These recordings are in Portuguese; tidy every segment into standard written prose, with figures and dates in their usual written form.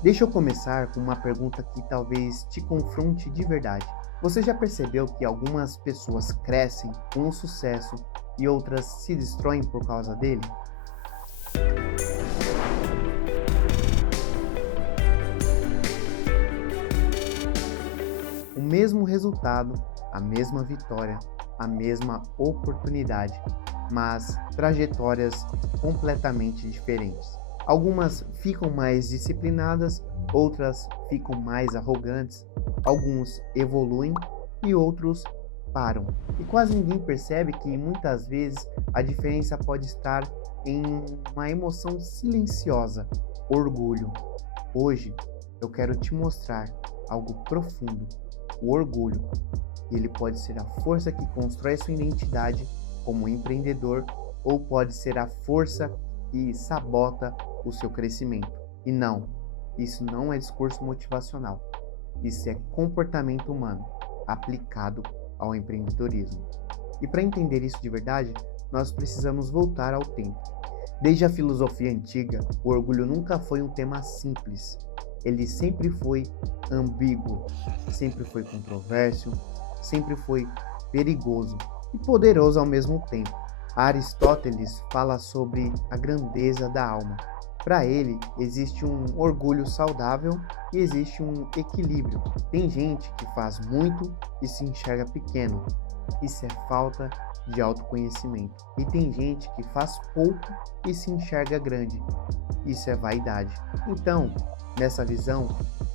Deixa eu começar com uma pergunta que talvez te confronte de verdade. Você já percebeu que algumas pessoas crescem com o sucesso e outras se destroem por causa dele? O mesmo resultado, a mesma vitória, a mesma oportunidade, mas trajetórias completamente diferentes. Algumas ficam mais disciplinadas, outras ficam mais arrogantes, alguns evoluem e outros param. E quase ninguém percebe que muitas vezes a diferença pode estar em uma emoção silenciosa, orgulho. Hoje eu quero te mostrar algo profundo, o orgulho. Ele pode ser a força que constrói sua identidade como empreendedor ou pode ser a força que sabota o seu crescimento. E não, isso não é discurso motivacional. Isso é comportamento humano aplicado ao empreendedorismo. E para entender isso de verdade, nós precisamos voltar ao tempo. Desde a filosofia antiga, o orgulho nunca foi um tema simples. Ele sempre foi ambíguo, sempre foi controverso, sempre foi perigoso e poderoso ao mesmo tempo. Aristóteles fala sobre a grandeza da alma. Para ele, existe um orgulho saudável e existe um equilíbrio. Tem gente que faz muito e se enxerga pequeno. Isso é falta de autoconhecimento. E tem gente que faz pouco e se enxerga grande. Isso é vaidade. Então, nessa visão,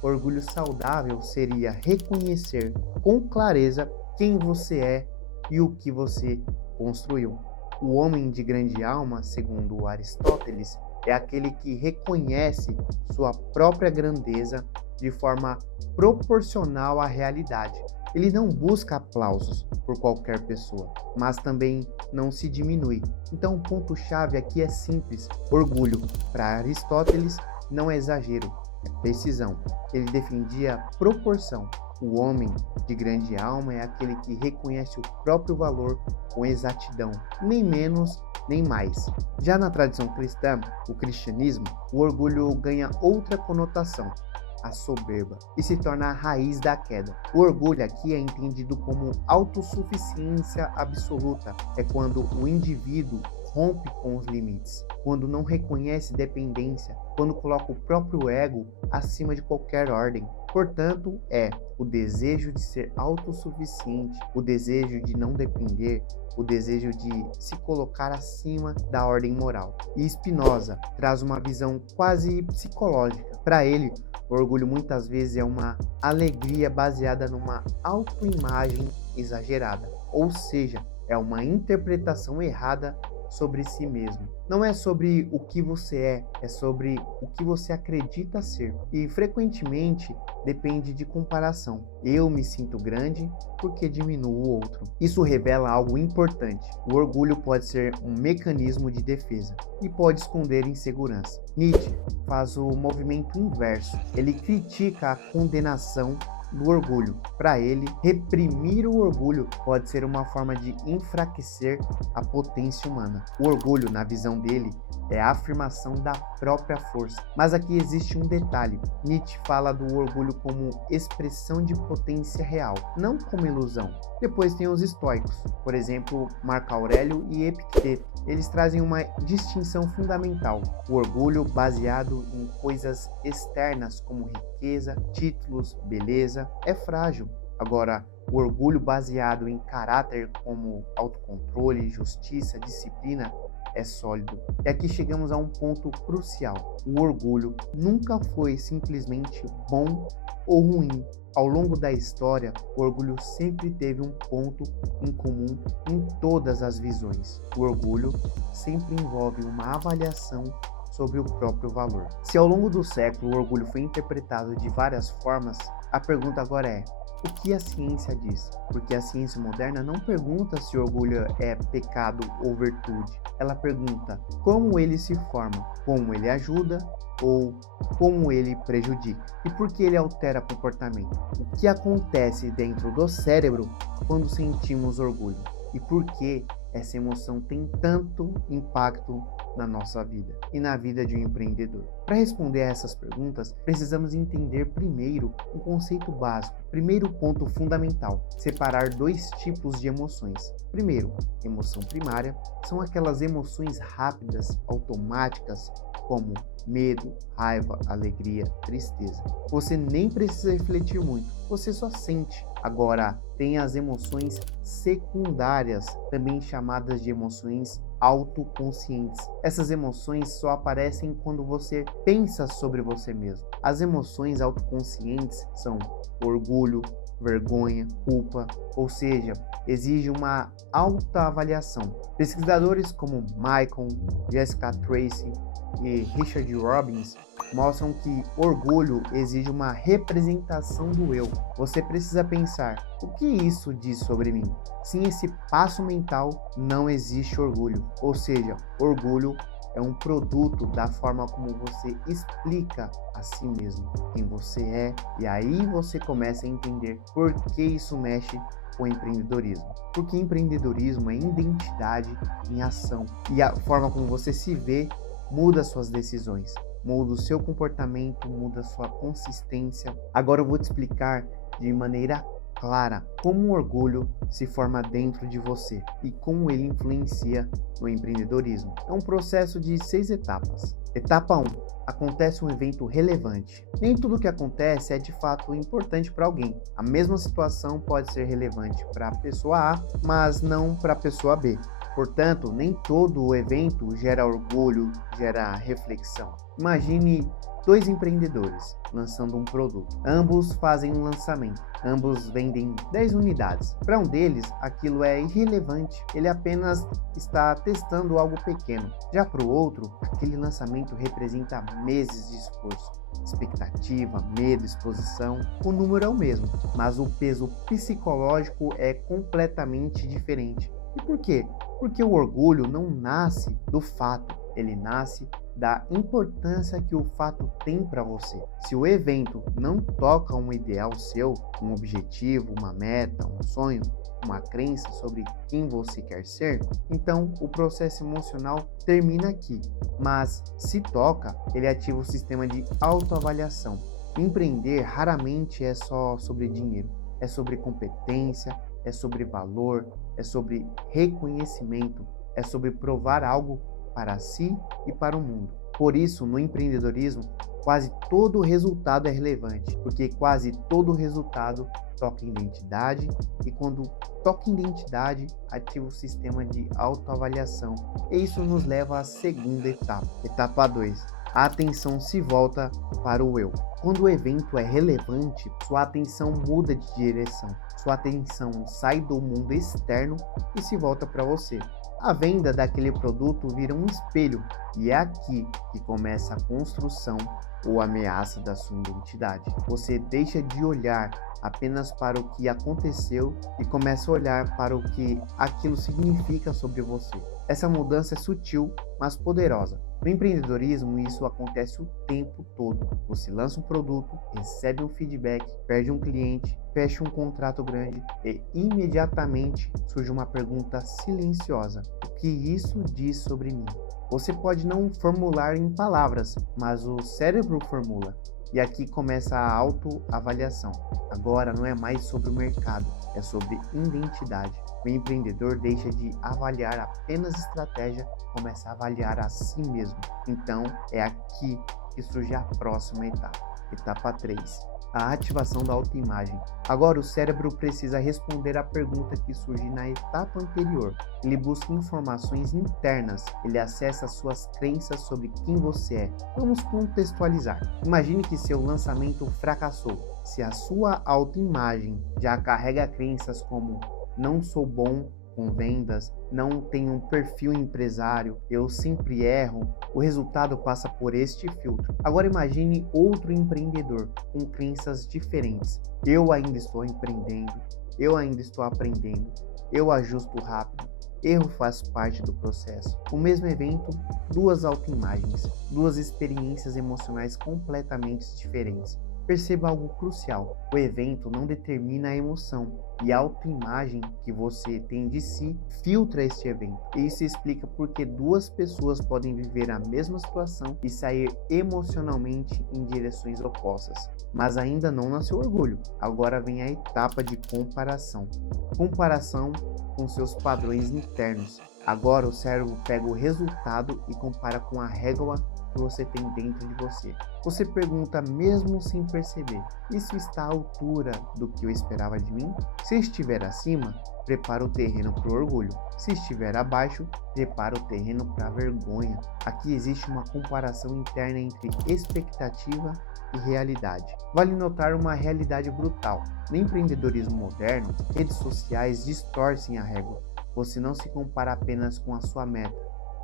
orgulho saudável seria reconhecer com clareza quem você é e o que você construiu. O homem de grande alma, segundo Aristóteles, é aquele que reconhece sua própria grandeza de forma proporcional à realidade. Ele não busca aplausos por qualquer pessoa, mas também não se diminui. Então, o ponto-chave aqui é simples. Orgulho, para Aristóteles, não é exagero, é precisão. Ele defendia proporção. O homem de grande alma é aquele que reconhece o próprio valor com exatidão, nem menos nem mais. Já na tradição cristã, o cristianismo, o orgulho ganha outra conotação, a soberba, e se torna a raiz da queda. O orgulho aqui é entendido como autossuficiência absoluta. É quando o indivíduo rompe com os limites, quando não reconhece dependência, quando coloca o próprio ego acima de qualquer ordem. Portanto, é o desejo de ser autossuficiente, o desejo de não depender, o desejo de se colocar acima da ordem moral. E Spinoza traz uma visão quase psicológica. Para ele, o orgulho muitas vezes é uma alegria baseada numa autoimagem exagerada, ou seja, é uma interpretação errada sobre si mesmo. Não é sobre o que você é sobre o que você acredita ser. E frequentemente depende de comparação. Eu me sinto grande porque diminuo o outro. Isso revela algo importante. O orgulho pode ser um mecanismo de defesa e pode esconder insegurança. Nietzsche faz o movimento inverso. Ele critica a condenação do orgulho. Para ele, reprimir o orgulho pode ser uma forma de enfraquecer a potência humana. O orgulho, na visão dele, é a afirmação da própria força. Mas aqui existe um detalhe. Nietzsche fala do orgulho como expressão de potência real, não como ilusão. Depois tem os estoicos, por exemplo, Marco Aurélio e Epicteto. Eles trazem uma distinção fundamental. O orgulho baseado em coisas externas como riqueza, títulos, beleza, é frágil. Agora, o orgulho baseado em caráter como autocontrole, justiça, disciplina é sólido. E aqui chegamos a um ponto crucial. O orgulho nunca foi simplesmente bom ou ruim. Ao longo da história, o orgulho sempre teve um ponto em comum em todas as visões. O orgulho sempre envolve uma avaliação sobre o próprio valor. Se ao longo do século o orgulho foi interpretado de várias formas, a pergunta agora é: o que a ciência diz? Porque a ciência moderna não pergunta se orgulho é pecado ou virtude. Ela pergunta como ele se forma, como ele ajuda ou como ele prejudica e por que ele altera comportamento. O que acontece dentro do cérebro quando sentimos orgulho e por que essa emoção tem tanto impacto na nossa vida e na vida de um empreendedor? Para responder a essas perguntas, precisamos entender primeiro um conceito básico. Primeiro ponto fundamental: separar dois tipos de emoções. Primeiro, emoção primária são aquelas emoções rápidas, automáticas, como medo, raiva, alegria, tristeza. Você nem precisa refletir muito, você só sente. Agora, tem as emoções secundárias, também chamadas de emoções autoconscientes. Essas emoções só aparecem quando você pensa sobre você mesmo. As emoções autoconscientes são orgulho, vergonha, culpa, ou seja, exige uma autoavaliação. Pesquisadores como Michael, Jessica Tracy e Richard Robbins mostram que orgulho exige uma representação do eu. Você precisa pensar: o que isso diz sobre mim? Sem esse passo mental, não existe orgulho. Ou seja, orgulho é um produto da forma como você explica a si mesmo quem você é, e aí você começa a entender por que isso mexe com o empreendedorismo. Porque empreendedorismo é identidade em ação, e a forma como você se vê muda suas decisões, muda o seu comportamento, muda a sua consistência. Agora eu vou te explicar de maneira clara como o orgulho se forma dentro de você e como ele influencia no empreendedorismo. É um processo de 6 etapas. Etapa 1. Acontece um evento relevante. Nem tudo que acontece é de fato importante para alguém. A mesma situação pode ser relevante para a pessoa A, mas não para a pessoa B. Portanto, nem todo o evento gera orgulho, gera reflexão. Imagine 2 empreendedores lançando um produto. Ambos fazem um lançamento. Ambos vendem 10 unidades. Para um deles, aquilo é irrelevante. Ele apenas está testando algo pequeno. Já para o outro, aquele lançamento representa meses de esforço, expectativa, medo, exposição. O número é o mesmo, mas o peso psicológico é completamente diferente. E por quê? Porque o orgulho não nasce do fato, ele nasce da importância que o fato tem para você. Se o evento não toca um ideal seu, um objetivo, uma meta, um sonho, uma crença sobre quem você quer ser, então o processo emocional termina aqui. Mas se toca, ele ativa o sistema de autoavaliação. Empreender raramente é só sobre dinheiro, é sobre competência, é sobre valor, é sobre reconhecimento, é sobre provar algo para si e para o mundo. Por isso, no empreendedorismo, quase todo resultado é relevante, porque quase todo resultado toca em identidade, e quando toca em identidade, ativa o sistema de autoavaliação. E isso nos leva à segunda etapa. Etapa 2. A atenção se volta para o eu. Quando o evento é relevante, sua atenção muda de direção. Sua atenção sai do mundo externo e se volta para você. A venda daquele produto vira um espelho, e é aqui que começa a construção ou ameaça da sua identidade. Você deixa de olhar apenas para o que aconteceu e começa a olhar para o que aquilo significa sobre você. Essa mudança é sutil, mas poderosa. No empreendedorismo, isso acontece o tempo todo. Você lança um produto, recebe um feedback, perde um cliente, fecha um contrato grande e imediatamente surge uma pergunta silenciosa: o que isso diz sobre mim? Você pode não formular em palavras, mas o cérebro formula. E aqui começa a autoavaliação. Agora não é mais sobre o mercado, é sobre identidade. O empreendedor deixa de avaliar apenas estratégia, começa a avaliar a si mesmo. Então, é aqui que surge a próxima etapa. Etapa 3. A ativação da autoimagem. Agora o cérebro precisa responder à pergunta que surge na etapa anterior. Ele busca informações internas, ele acessa suas crenças sobre quem você é. Vamos contextualizar. Imagine que seu lançamento fracassou. Se a sua autoimagem já carrega crenças como não sou bom com vendas, não tenho um perfil empresário, eu sempre erro, o resultado passa por este filtro. Agora imagine outro empreendedor com crenças diferentes. Eu ainda estou empreendendo, eu ainda estou aprendendo, eu ajusto rápido, erro faz parte do processo. O mesmo evento, 2 autoimagens, 2 experiências emocionais completamente diferentes. Perceba algo crucial: o evento não determina a emoção, e a autoimagem que você tem de si filtra este evento. E isso explica por que duas pessoas podem viver a mesma situação e sair emocionalmente em direções opostas. Mas ainda não nasceu orgulho. Agora vem a etapa de comparação. Comparação com seus padrões internos. Agora o cérebro pega o resultado e compara com a régua que você tem dentro de você. Você pergunta mesmo sem perceber: isso está à altura do que eu esperava de mim? Se estiver acima, prepara o terreno para o orgulho. Se estiver abaixo, prepara o terreno para a vergonha. Aqui existe uma comparação interna entre expectativa e realidade. Vale notar uma realidade brutal. No empreendedorismo moderno, redes sociais distorcem a régua. Você não se compara apenas com a sua meta,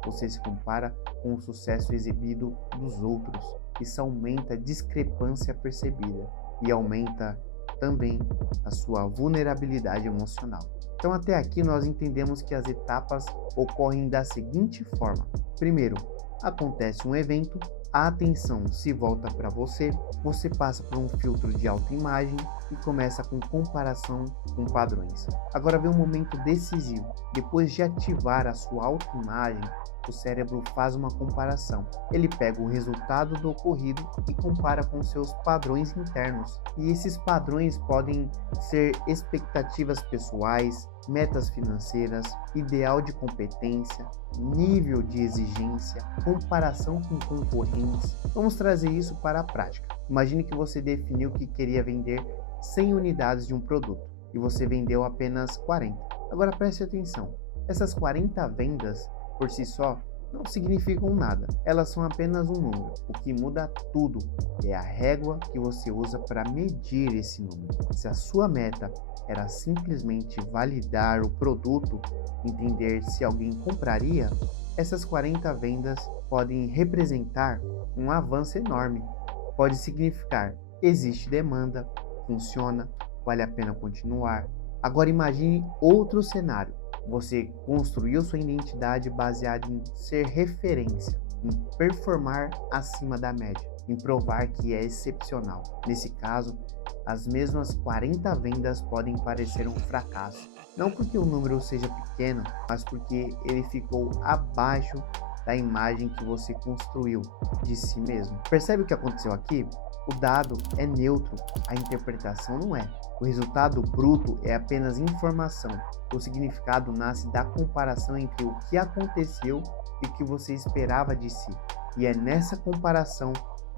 você se compara com o sucesso exibido dos outros. Isso aumenta a discrepância percebida e aumenta também a sua vulnerabilidade emocional. Então, até aqui nós entendemos que as etapas ocorrem da seguinte forma: primeiro, acontece um evento, a atenção se volta para você, você passa por um filtro de autoimagem e começa com comparação com padrões. Agora vem um momento decisivo. Depois de ativar a sua autoimagem, o cérebro faz uma comparação. Ele pega o resultado do ocorrido e compara com seus padrões internos. E esses padrões podem ser expectativas pessoais, metas financeiras, ideal de competência, nível de exigência, comparação com concorrentes. Vamos trazer isso para a prática. Imagine que você definiu que queria vender 100 unidades de um produto e você vendeu apenas 40. Agora preste atenção, essas 40 vendas por si só não significam nada, elas são apenas um número. O que muda tudo é a régua que você usa para medir esse número. Se a sua meta era simplesmente validar o produto, entender se alguém compraria, essas 40 vendas podem representar um avanço enorme. Pode significar: existe demanda, funciona, vale a pena continuar. Agora imagine outro cenário. Você construiu sua identidade baseada em ser referência, em performar acima da média, em provar que é excepcional. Nesse caso, as mesmas 40 vendas podem parecer um fracasso. Não porque o número seja pequeno, mas porque ele ficou abaixo da imagem que você construiu de si mesmo. Percebe o que aconteceu aqui? O dado é neutro, a interpretação não é. O resultado bruto é apenas informação. O significado nasce da comparação entre o que aconteceu e o que você esperava de si. E é nessa comparação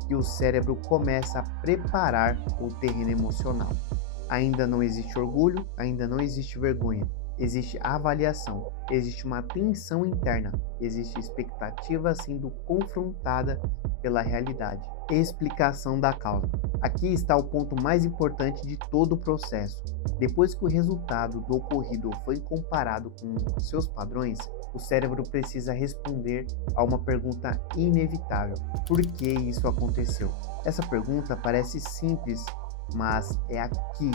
que o cérebro começa a preparar o terreno emocional. Ainda não existe orgulho, ainda não existe vergonha. Existe avaliação, existe uma tensão interna, existe expectativa sendo confrontada pela realidade. Explicação da causa. Aqui está o ponto mais importante de todo o processo. Depois que o resultado do ocorrido foi comparado com seus padrões, o cérebro precisa responder a uma pergunta inevitável: por que isso aconteceu? Essa pergunta parece simples, mas é aqui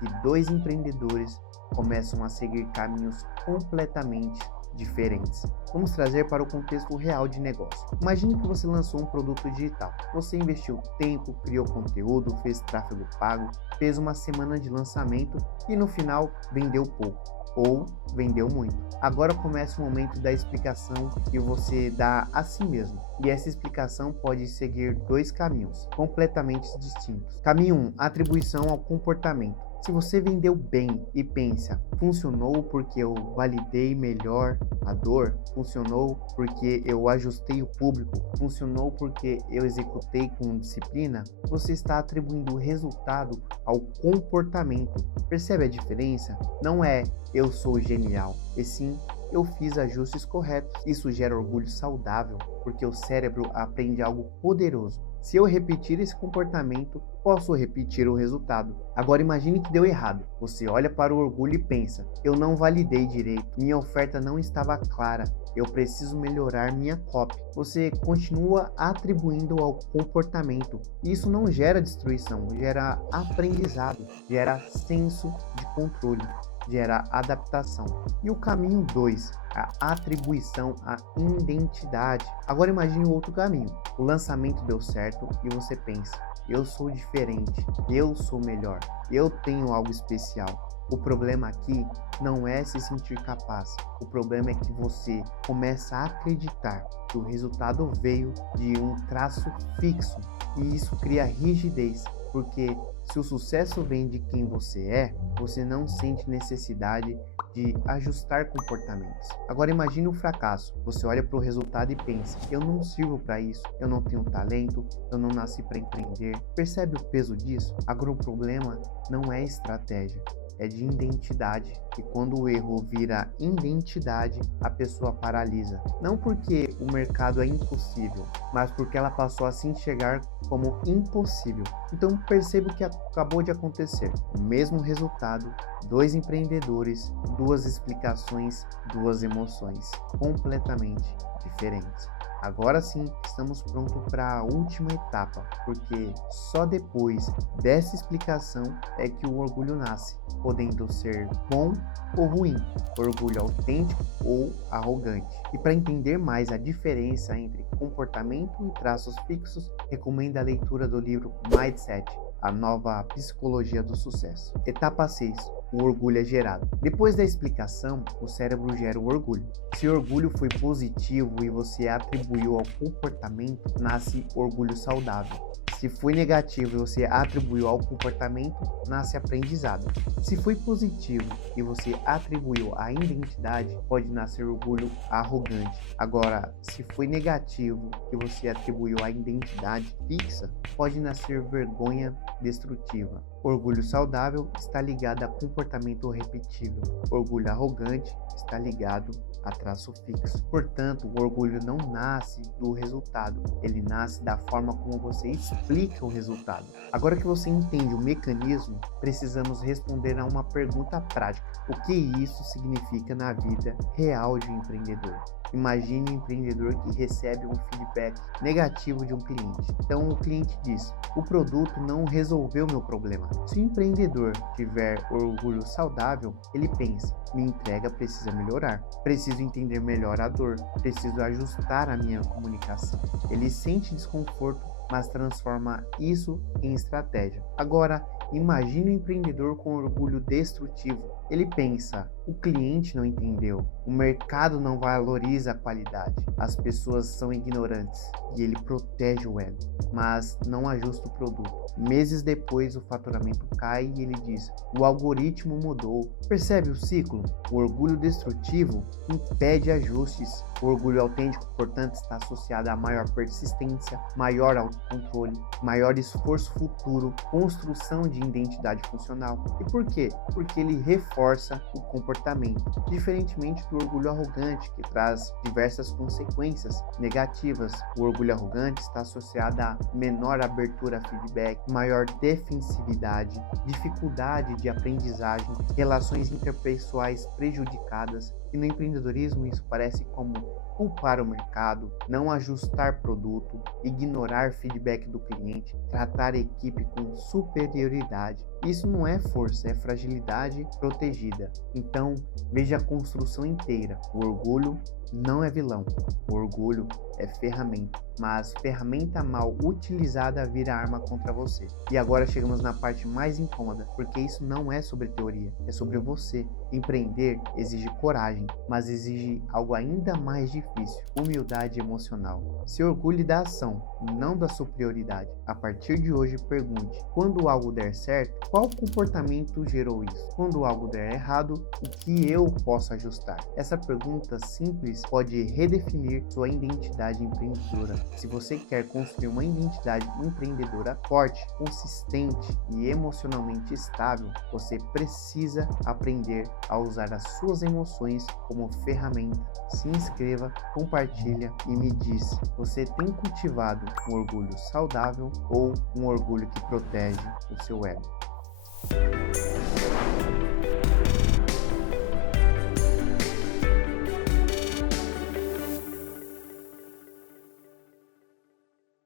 que dois empreendedores começam a seguir caminhos completamente diferentes. Vamos trazer para o contexto real de negócio. Imagine que você lançou um produto digital. Você investiu tempo, criou conteúdo, fez tráfego pago, fez uma semana de lançamento e no final vendeu pouco ou vendeu muito. Agora começa o momento da explicação que você dá a si mesmo. E essa explicação pode seguir dois caminhos completamente distintos. Caminho 1, atribuição ao comportamento. Se você vendeu bem e pensa: funcionou porque eu validei melhor a dor, funcionou porque eu ajustei o público, funcionou porque eu executei com disciplina, você está atribuindo o resultado ao comportamento. Percebe a diferença? Não é eu sou genial, e sim eu fiz ajustes corretos. Isso gera orgulho saudável, porque o cérebro aprende algo poderoso. Se eu repetir esse comportamento, posso repetir o resultado. Agora imagine que deu errado. Você olha para o orgulho e pensa: eu não validei direito, minha oferta não estava clara, eu preciso melhorar minha copy. Você continua atribuindo ao comportamento. Isso não gera destruição, gera aprendizado, gera senso de controle, gera adaptação. E o caminho 2, a atribuição à identidade. Agora imagine o outro caminho. O lançamento deu certo e você pensa: eu sou diferente, eu sou melhor, eu tenho algo especial. O problema aqui não é se sentir capaz, o problema é que você começa a acreditar que o resultado veio de um traço fixo e isso cria rigidez, porque se o sucesso vem de quem você é, você não sente necessidade de ajustar comportamentos. Agora imagine o fracasso. Você olha para o resultado e pensa: eu não sirvo para isso, eu não tenho talento, eu não nasci para empreender. Percebe o peso disso? Agora o problema não é estratégia, é de identidade. E quando o erro vira identidade, a pessoa paralisa. Não porque o mercado é impossível, mas porque ela passou a se enxergar como impossível. Então perceba o que acabou de acontecer. O mesmo resultado, dois empreendedores, duas explicações, duas emoções completamente diferentes. Agora sim, estamos prontos para a última etapa, porque só depois dessa explicação é que o orgulho nasce, podendo ser bom ou ruim, orgulho autêntico ou arrogante. E para entender mais a diferença entre comportamento e traços fixos, recomendo a leitura do livro Mindset, a nova psicologia do sucesso. Etapa 6. O orgulho é gerado. Depois da explicação, o cérebro gera o orgulho. Se o orgulho foi positivo e você atribuiu ao comportamento, nasce orgulho saudável. Se foi negativo e você atribuiu ao comportamento, nasce aprendizado. Se foi positivo e você atribuiu à identidade, pode nascer orgulho arrogante. Agora, se foi negativo e você atribuiu à identidade fixa, pode nascer vergonha destrutiva. Orgulho saudável está ligado a comportamento repetível. Orgulho arrogante está ligado a traço fixo. Portanto, o orgulho não nasce do resultado, ele nasce da forma como você explica o resultado. Agora que você entende o mecanismo, precisamos responder a uma pergunta prática: o que isso significa na vida real de um empreendedor? Imagine um empreendedor que recebe um feedback negativo de um cliente. Então o cliente diz: o produto não resolveu meu problema. Se o empreendedor tiver orgulho saudável, ele pensa: minha entrega precisa melhorar, preciso entender melhor a dor, preciso ajustar a minha comunicação. Ele sente desconforto, mas transforma isso em estratégia. Agora, imagine um empreendedor com orgulho destrutivo. Ele pensa: o cliente não entendeu, o mercado não valoriza a qualidade, as pessoas são ignorantes, e ele protege o ego, mas não ajusta o produto. Meses depois, o faturamento cai e ele diz: o algoritmo mudou. Percebe o ciclo? O orgulho destrutivo impede ajustes. O orgulho autêntico, portanto, está associado a maior persistência, maior autocontrole, maior esforço futuro, construção de identidade funcional. E por quê? Porque ele reforça o comportamento, diferentemente do orgulho arrogante, que traz diversas consequências negativas. O orgulho arrogante está associado a menor abertura a feedback, maior defensividade, dificuldade de aprendizagem, relações interpessoais prejudicadas. E no empreendedorismo isso parece como culpar o mercado, não ajustar produto, ignorar feedback do cliente, tratar a equipe com superioridade. Isso não é força, é fragilidade protegida. Então, veja a construção inteira. O orgulho não é vilão, o orgulho é ferramenta, mas ferramenta mal utilizada vira arma contra você. E agora chegamos na parte mais incômoda, porque isso não é sobre teoria, é sobre você. Empreender exige coragem, mas exige algo ainda mais difícil: humildade emocional. Se orgulhe da ação, não da superioridade. A partir de hoje, pergunte: quando algo der certo, qual comportamento gerou isso? Quando algo der errado, o que eu posso ajustar? Essa pergunta simples pode redefinir sua identidade empreendedora. Se você quer construir uma identidade empreendedora forte, consistente e emocionalmente estável, você precisa aprender a usar as suas emoções como ferramenta. Se inscreva, compartilha e me diz: você tem cultivado um orgulho saudável ou um orgulho que protege o seu ego?